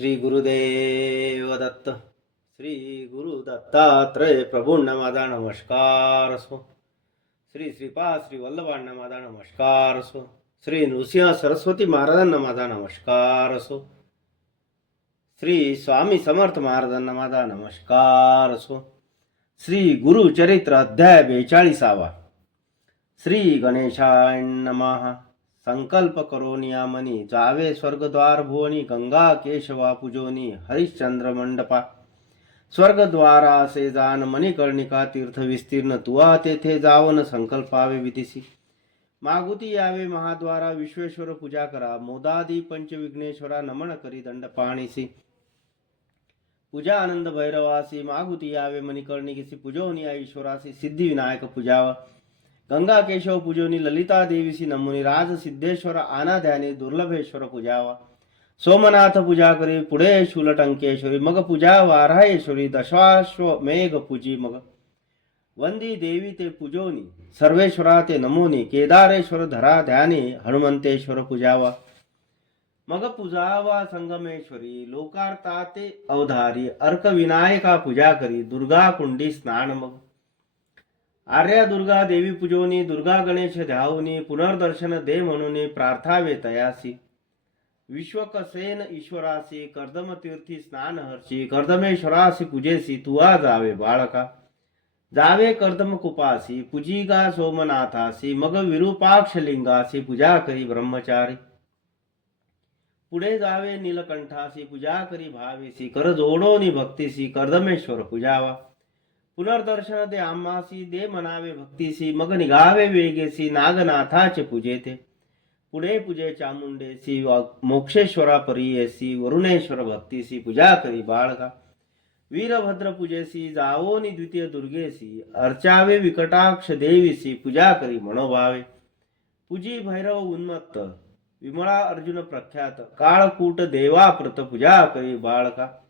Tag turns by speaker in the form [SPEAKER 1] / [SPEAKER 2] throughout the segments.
[SPEAKER 1] श्री गुरुदेव दत्त श्री गुरु दत्तात्रय प्रभूंना माझा नमस्कार असो श्री श्रीपा श्री वल्लभांना माझा नमस्कार असो श्री नृसिंह सरस्वती महाराजांना माझा नमस्कार असो श्री स्वामी समर्थ महाराजांना माझा नमस्कार असो श्री गुरुचरित्र अध्याय बेचाळीसावा श्री गणेशाय नमः संकल्प करोनिया मनी जावे स्वर्गद्वार भुवनी गंगा केशवा पुजोनी हरिश्चंद्र मंडपा। स्वर्गद्वारा असे जान मणिकर्णिका तीर्थ विस्तीर्ण तुवा तेथे जावन संकल्पावे विधिसी मागुती यावे महाद्वारा विश्वेश्वर पूजा करा मोदादी पंचविघ्नेश्वरा नमन करी दंड पाणीसी। पूजा आनंद भैरवासी मागुती यावे मणिकर्णिकेसी पूजोनी या ईश्वरासी सिद्धिविनायक पूजावा। गंगा केशव पूजोनी ललिता देवीसी नमुनी राज सिद्धेश्वर आनाध्याने दुर्लभेश्वर पूजावा सोमनाथ पूजा करी पुढे शूलटंकेश्वरी मग पूजा वाराहेश्वरी दशाश्व मेघ पूजी मग वंदी देवी ते पूजोनी सर्वेश्वरा ते नमोनी केदारेश्वर धरा ध्यानी हनुमंतेश्वर पूजावा मग पूजावा संगमेश्वरी लोकार्ता ते अवधारी अर्क विनायका पूजा करी दुर्गा कुंडी स्नान मग आर्या दुर्गा देवी पूजोनी दुर्गा गणेश ध्यावनी पुनर्दर्शन दे म्हणून प्रार्थावे तयासी विश्वकसेन ईश्वरासी कर्दम तीर्थी स्नान हर्षी कर्दमेश्वरासी पूजेसी तुआ जावे बाळका. जावे कर्दम कुपासी पूजिगा सोमनाथासी मग विरूपाक्ष लिंगासी पूजा करी ब्रह्मचारी. पुढे जावे नीलकंठासी पूजा करी भावेसी कर जोडोनी भक्तीसी कर्दमेश्वर पूजावा. पुनर्दर्शन दे आम्हासी दे मनावे भक्तीसी मग निघावे वेगेसी नागनाथाचे पूजेते. पुढे पूजे चामुंडेसी वा- मोक्षेश्वरा परियेसी वरुणेश्वर भक्तीसी पूजा करी बाळका वीरभद्र पूजेसी जावोनी द्वितीय दुर्गेसी अर्चावे विकटाक्ष देवीसी पूजा करी मनोभावे. पूजी भैरव उन्मत्त विमळा अर्जुन प्रख्यात काळकूट देवाप्रत पूजा करी बाळका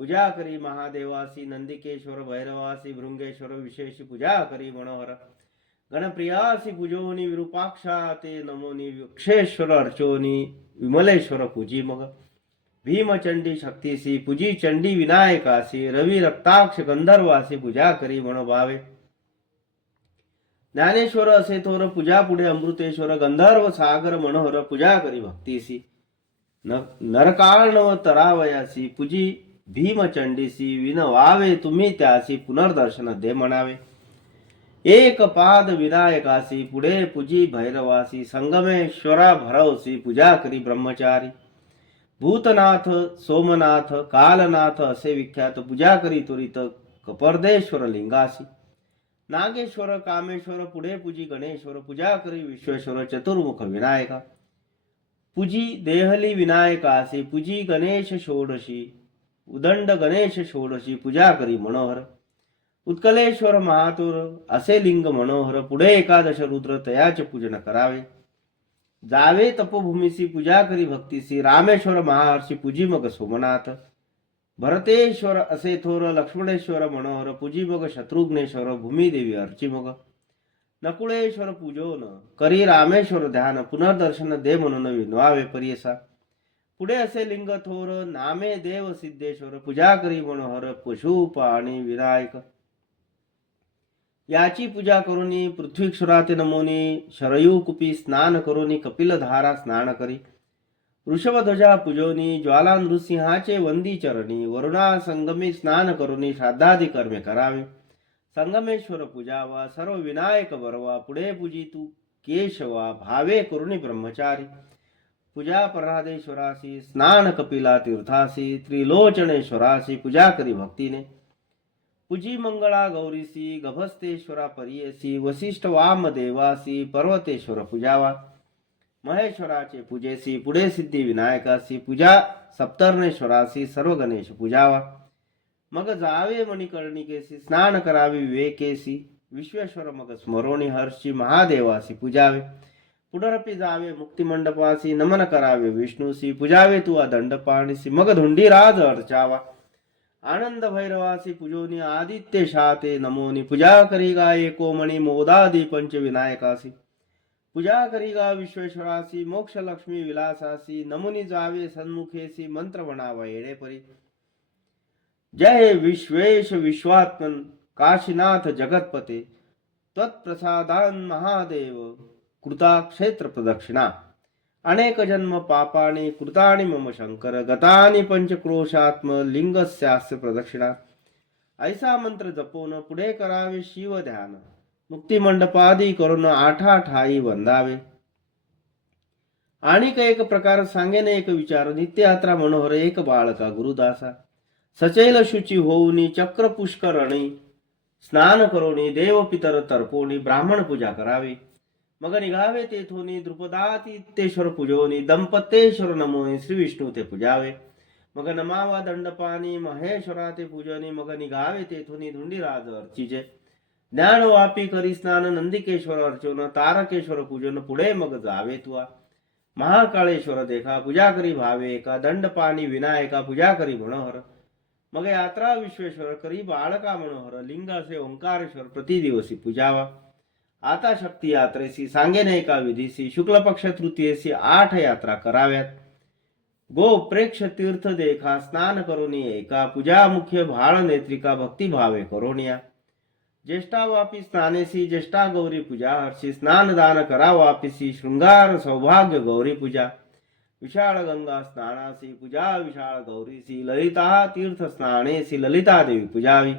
[SPEAKER 1] पूजा करी महादेवासी नंदिकेश्वर भैरवासी भृंगेश्वर विशेष पूजा करी मनोहर गणप्रियासी पूजोनी विरूपाक्षा ते नमोनी वृक्षेश्वर अर्चोनी विमलेश्वर पूजी मग भीमचंडी शक्तीसी पूजी चंडी विनायकासी रवी रक्ताक्ष गंधर्वासी पूजा करी मनोभावे ज्ञानेश्वर असे थोर पूजा पुढे अमृतेश्वर गंधर्व सागर मनोहर पूजा करी भक्तीसी न नरकाळनव तरावयासी पूजी भीमचंडीसी विनवावे तुम्ही त्यासी पुनर्दर्शन दे म्हणावे एक पाद विनायकासी पुढे पूजी भैरवासी संगमेश्वरा भरवसी पूजा करी ब्रह्मचारी भूतनाथ सोमनाथ कालनाथ असे विख्यात पूजा करी तुरित कपर्देश्वर लिंगासी नागेश्वर कामेश्वर पुढे पूजी गणेश्वर पूजा करी विश्वेश्वर चतुर्मुख विनायका पूजी देहली विनायकासी पूजी गणेश षोडशी उदंड गणेश षोडशी पूजा करी मनोहर। उत्कलेश्वर महातुर असे लिंग मनोहर पुढे एकादश रुद्र तयाचे पूजन करावे। जावे तपोभूमीसी पूजा करी भक्तीसी रामेश्वर महाहर्षी पूजी मग सोमनाथ। भरतेश्वर असे थोर लक्ष्मणेश्वर मनोहर पूजी मग शत्रुघ्नेश्वर भूमिदेवी अर्ची मग। नकुळेश्वर पूजोन करी रामेश्वर ध्यान पुनर्दर्शन दे म्हणून विनवावे परियसा। पुढे असे लिंग थोर नामे देव सिद्धेश्वर पूजा करी मनोहर पशु पाणी विनायक. याची पूजा करुनी पृथ्वीक्षराते नमोनी शरयू कुपी स्नान करुनी कपिलधारा स्नान करी. वृषभध्वजा पूजोनी ज्वाला नृसिंहाचे वंदी चरणी वरुणा संगमी स्नान करुनी श्राद्धादी कर्मे करावे. संगमेश्वर पूजावा सर्व विनायक बरवा पुढे पूजितू केशवा भावे करुणी ब्रह्मचारी. पूजा प्रल्हादेश्वरासी स्नान कपिला तीर्थासी त्रिलोचनेश्वरासी पूजा करी भक्तीने। पूजी मंगळा गौरीसी गभस्तेश्वरा परियसी वसिष्ठ वाम देवासी पर्वतेश्वर पूजावा। महेश्वराचे पूजेसी पुढे सिद्धी विनायकासी पूजा सप्तर्णेश्वरासी सर्व गणेश पूजावा। मग जावे मणिकर्णिकेसी स्नान करावे विवेकेसी विश्वेश्वर मग स्मरोणी हर्षी महादेवासी पूजावे। पुनरपी जावे मुक्तिमंडपासी नमन करावे विष्णूसी पूजावे तू दंडपाणीसी मग धुंडीराज अर्चावा। आनंद भैरवासी पूजोनी आदित्य शाते नमोनी पूजा करी गाये कोमणी मोदादी पंच विनायकासी पूजा करी गा विश्वेश्वरासी मोक्ष लक्ष्मी विलासासी नमुनी जावे सन्मुखेसी मंत्र म्हणावा येणेपरी जय विश्वेश विश्वात्मन काशीनाथ जगतपते तत्प्रसादान महादेव। कृता क्षेत्र प्रदक्षिणा। अनेक जन्म पापानि कृतानि मम शंकर गतानि पंचक्रोशात्म लिंगस्यास्य प्रदक्षिणा। ऐसा मंत्र जपून पुढे करावे शिव ध्यान। मुक्तिमंडपादी करून आठा ठाई वंदावे आणिक एक प्रकार सांगेन एक विचार नित्ययात्रा मनोहर एक बाळका गुरुदासा। सचैल शुची होऊनी चक्र पुष्करणी स्नान करोनी देव पितर ब्राह्मण पूजा करावी। मग निघावे तेथोनी द्रुपदातीतेश्वर पूजोनी दंपतेश्वर नमोनी श्री विष्णू ते पूजावे. मग नमावा दंडपानी महेश्वरा ते पूजनी मग निघावे तेथोनी धुंडीराज अर्चिजे. ज्ञान वापी करी स्नान नंदिकेश्वर अर्चोन तारकेश्वर पूजन पुढे मग जावे तुआ. महाकाळेश्वर देखा पूजा करी भावे एका दंडपानी विनायका पूजा करी मनोहर. मग यात्रा विश्वेश्वर करी बाळका मनोहर लिंग असे ओंकारेश्वर प्रतिदिवसी पूजावा. आता शक्ती यात्रेसी सांगेन एका विधीसी शुक्ल पक्ष तृतीयेसी आठ यात्रा कराव्यात. गो प्रेक्ष तीर्थ देखा स्नान करोनी एका पूजा मुख्य भाळ नेत्रिका भक्ती भावे करोनिया. ज्येष्ठा वापी स्नानेसी ज्येष्ठा गौरी पूजा हर्षी स्नान दान करा वापिसी शृंगार सौभाग्य गौरी पूजा. विशाळ गंगा स्नानासी पूजा विशाळ गौरीसी ललिता तीर्थ स्नानेसी ललिता देवी पूजावी.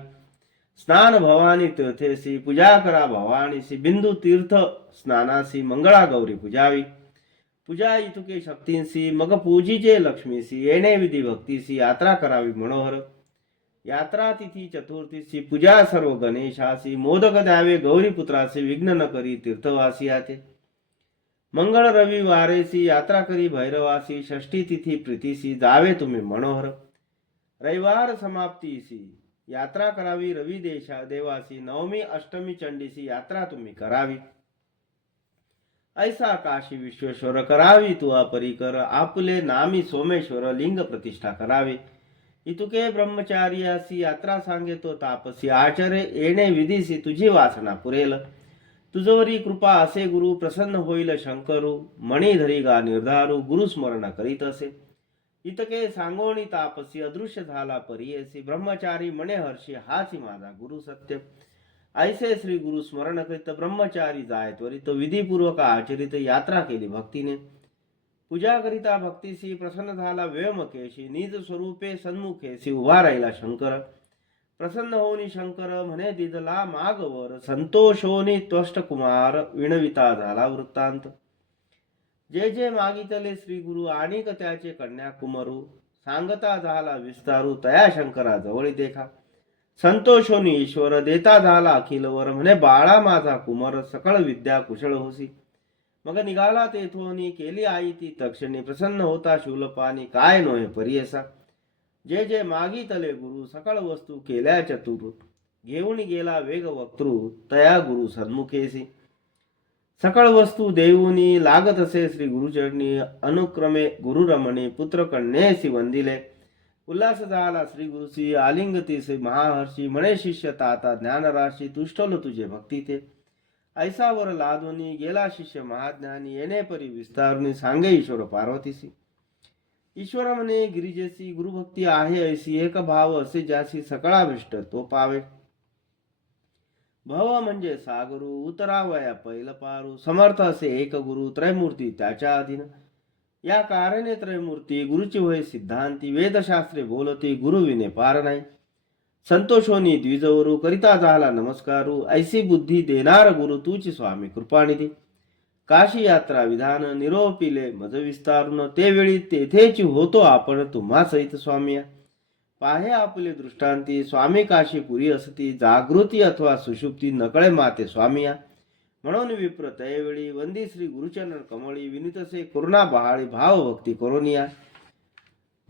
[SPEAKER 1] स्नान भवानी तीर्थेसी पूजा करा भवानीसी बिंदू तीर्थ स्नानासी मंगळा गौरी पूजावी। पूजा इतुके शक्तींसी मग पूजीचे लक्ष्मीसी येणे विधी भक्तीसी यात्रा करावी मनोहर। यात्रा तिथी चतुर्थीसी पूजा सर्व गणेशासी मोदक द्यावे गौरीपुत्रासी विघ्न न करी तीर्थवासी आते मंगळ रविवारेसी यात्रा करी भैरवासी षष्ठी तिथी प्रीतीसी जावे तुम्ही मनोहर। रविवार समाप्तीसी यात्रा करावी रवी देशा देवासी नवमी अष्टमी चंडीसी यात्रा तुम्ही करावी. ऐसा काशी विश्वेश्वर करावी तुवा परिकर आपले नामी सोमेश्वर लिंग प्रतिष्ठा करावे. इतुके ब्रह्मचार्यासी यात्रा सांगे तो तापसी आचरे येणे विधीसी तुझी वासना पुरेल. तुझवरी कृपा असे गुरु प्रसन्न होईल शंकरू मणीधरी गा निर्धारू गुरुस्मरण करीत असे. इतके सांगोणी तापसी अदृश्य झाला परियसी ब्रह्मचारी मणे हर्षी हाच माझा गुरु सत्य. ऐसे श्री गुरु स्मरण करीत ब्रह्मचारी जाय त्वरित विधीपूर्वक आचरित यात्रा केली भक्तीने. पूजा करिता भक्तीसी प्रसन्न झाला व्यमकेशी निज स्वरूपे सन्मुखेसी उभा राहिला शंकर. प्रसन्न होनी शंकर म्हणे दिदला मागवर संतोषोनी त्वष्ट कुमार विणविता झाला वृत्तांत. जे जे मागितले श्री गुरु आणि त्याचे कन्या कुमारू सांगता झाला विस्तारू तया शंकरा जवळी देखा. संतोषोनी ईश्वर देता झाला अखिल वर म्हणे बाळा माझा कुमार सकळ विद्या कुशळ होसी. मग निघाला तेथोनी केली आई ती तक्षणी प्रसन्न होता शूलपानी काय नोहे परियसा. जे जे मागितले गुरु सकळ वस्तू केल्या चतुर. घेऊन गेला वेग वक्तृ तया गुरु सन्मुखेसी. सकळ वस्तू देऊनी लागत असे श्री गुरुचरणी अनुक्रमे गुरुरमणे पुत्र कन्येसी वंदिले। उल्हास झाला श्री गुरुसी श्री महाहर्षी म्हणे शिष्य ताता ज्ञानराशी तुष्टलो तुझे भक्ती ते। ऐसावर लादोनी गेला शिष्य महाज्ञानी येणे परी विस्तारणी सांगे ईश्वर पार्वतीसी ईश्वर म्हणे गिरिजेसी गुरुभक्ती आहे ऐसी एक भाव असे ज्यासी सकळाभिष्ट तो पावे। भव म्हणजे सागरू उतरावया पैल पारू. समर्थ असे एक गुरु त्रयमूर्ती त्याच्या अधीन. या कारणे त्रयमूर्ती गुरुची वय सिद्धांती वेदशास्त्रे बोलती गुरु विने पार नाही. संतोषोनी द्विजवरू करिता झाला नमस्कारू. ऐसी बुद्धी देणार गुरु तुची स्वामी कृपानिधी. काशी यात्रा विधान निरोपिले मज विस्तारून. ते वेळी तेथेची होतो आपण तुम्हा सहित स्वामिया. पाहे आपले दृष्टांती. स्वामी काशी पुरी असती जागृती अथवा सुषुप्ती नकळे माते स्वामिया. म्हणून विप्र तयवेळी वंदी श्री गुरुचरण कमळी विनितसे करुणा बहाळी भाव भक्ती करोनिया.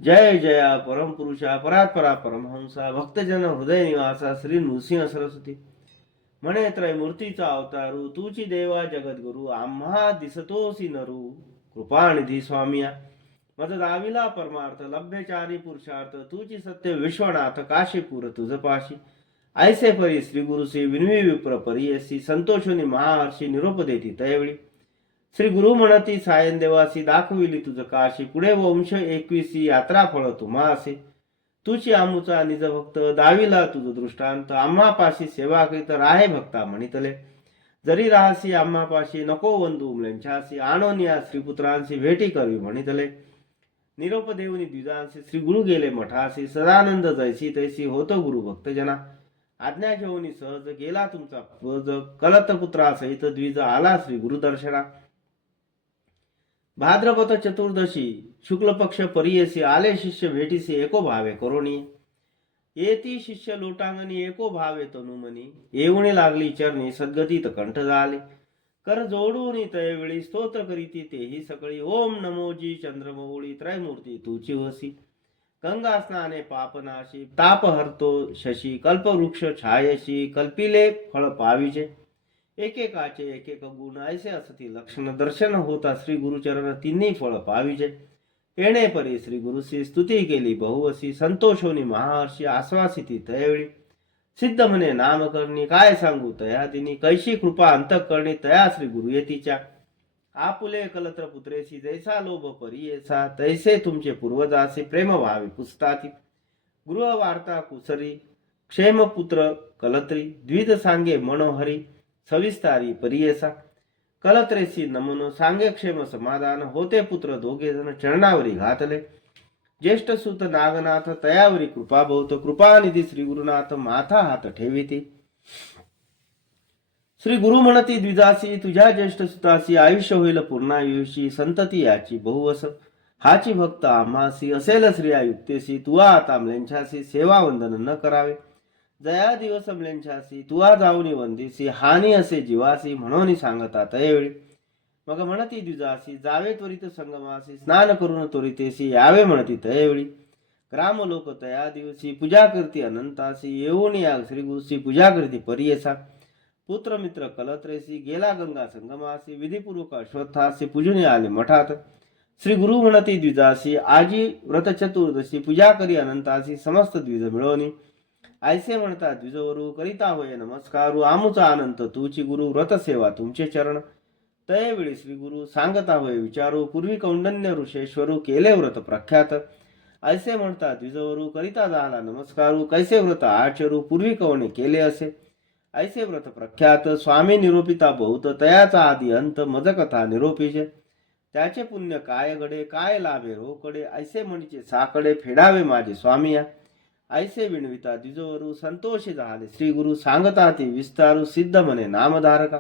[SPEAKER 1] जय जया परमपुरुषा परात्परा परमहंसा भक्तजन हृदय निवासा श्री नृसिंह सरस्वती. म्हणे त्रयमूर्तीचा अवतारू तुची देवा जगद्गुरु आम्हा दिसतोसी नरू कृपानिधी स्वामिया. मज दाविला परमार्थ लभ्यचारी पुरुषार्थ तुची सत्य विश्वनाथ काशीपूर तुझ पाशी. ऐसे परी श्री गुरुसी विनवी विप्र परियसी संतोषोनी महाहर्षी निरोप देती तयवेळी. श्री गुरु म्हणती सायन देवासी दाखविली तुझ काशी. पुढे वंश एकवीसी यात्रा फळ तुम्हा असे. तुची आमुचा निज भक्त दाविला तुझ दृष्टांत. आम्हापाशी सेवा करीत राहे भक्ता म्हणितले. जरी राहसी आम्हापाशी नको वंदू मुलांच्यासी आणोनिया श्रीपुत्रांशी भेटी करवी म्हणितले. निरोप देऊनी द्विजांशी श्री गुरु गेले मठासी सदानंद जैसी तैसी होतो गुरु भक्त जना आज्ञा घेऊन सहज गेला तुमचा पज कलत पुत्रासहित द्विज आला श्री गुरु दर्शना। भाद्रपद चतुर्दशी शुक्ल पक्ष परियसी आले शिष्य भेटीसी एको भावे करोणी। येती शिष्य लोटांगणी एको भावे तनुमनी। येऊणी लागली चरणी सद्गतीत कंठ झाले कर जोडून तयवेळी स्तोत्र करीती तेही सकळी ओम नमोजी चंद्रमौळी त्रयमूर्ती तुची होसी गंगा स्नाने पापनाशी ताप हरतो शशी कल्पवृक्ष छायशी कल्पिले फळ पाविजे एकेकाचे एक एक गुण ऐसे असती लक्षण दर्शन होता श्री गुरुचरण तिन्ही फळ पाविजे येणे परी श्री गुरुसी स्तुती केली बहुवसी संतोषोनी महाहर्षी आश्वासिती तयवेळी सिद्ध म्हणे नाम करणी काय सांगू? तया दिनी कैशी कृपा अंतकरणी तया श्री गुरु येतीच्या आपुले कलत्र पुत्रेशी जैसा लोभ परियेसा तैसे तुमचे पूर्वजासे प्रेम व्हावे पुस्ताती. गृह वार्ता कुसरी क्षेमपुत्र कलत्री द्विज सांगे मनोहरी सविस्तारी परियेसा. कलत्रेसी नमनो सांगे क्षेम समाधान होते पुत्र दोघे जण चरणावरी घातले. ज्येष्ठ सुत नागनाथ तयावरी कृपा बहुत कृपानिधी श्री गुरुनाथ माथा हात ठेविती. श्री गुरु म्हणती द्विजासी तुझ्या ज्येष्ठ सुतासी आयुष्य होईल पूर्णायुषी संतती याची बहुवस हाची भक्त आम्हासी असेल श्रिया युक्तेसी तुवा आता म्लेंछासी सेवा वंदन न करावे. जया दिवस म्लेंछासी तुवा जाऊनी वंदिसी हानी असे जीवासी म्हणून सांगता तयवेळी मग म्हणती द्विजासी जावे त्वरित संगमासी स्नान करून त्वरितेसी यावे म्हणती तयवेळी. ग्राम लोक तया दिवसी पूजा करती अनंतासी येऊन या श्री गुरुसी पूजा करती परियेसा. पुत्र मित्र कलत्रेसी गेला गंगा संगमासी विधीपूर्वक अश्वत्थासी पूजून आले मठात. श्री गुरु म्हणती द्विजासी आजी व्रत चतुर्दशी पूजा करी अनंतासी समस्त द्विज मिळवणी. ऐसे म्हणता द्विजवरू करिता होय नमस्कारू आमुचा अनंत तुची गुरु व्रत सेवा तुमचे चरण. तयवेळी श्री गुरु सांगता होय विचारू पूर्वी कौंडन्य ऋषेश्वरू केले व्रत प्रख्यात. ऐसे म्हणता द्विजवरू करिता झाला नमस्कारू कैसे व्रत आचरू पूर्वी कवणे केले असे? ऐसे व्रत प्रख्यात स्वामी निरोपिता बहुत तयाचा आदी अंत मज कथा निरोपीचे त्याचे पुण्य काय घडे काय लाभे रोकडे? ऐसे म्हणचे साकडे फेडावे माझे स्वामी ऐसे विणविता द्विजवरू संतोषी झाले. श्री गुरु सांगता ती विस्तारू सिद्ध म्हणे नामधारका.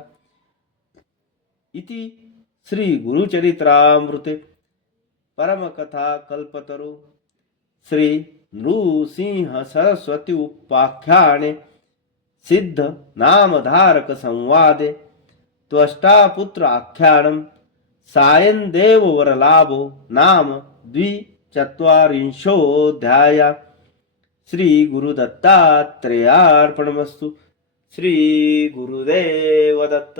[SPEAKER 1] इति श्री गुरुचरित्रामृते परमकथा कल्पतरु। श्री नृसिंह सरस्वती उपाख्याने सिद्ध नामधारक संवादे त्वष्टापुत्र आख्यानम सायन देव वरलाभो नाम द्विचत्वारिंशोऽध्याय। श्री गुरुदत्तात्रेयार्पणमस्तु। श्री गुरुदेव दत्त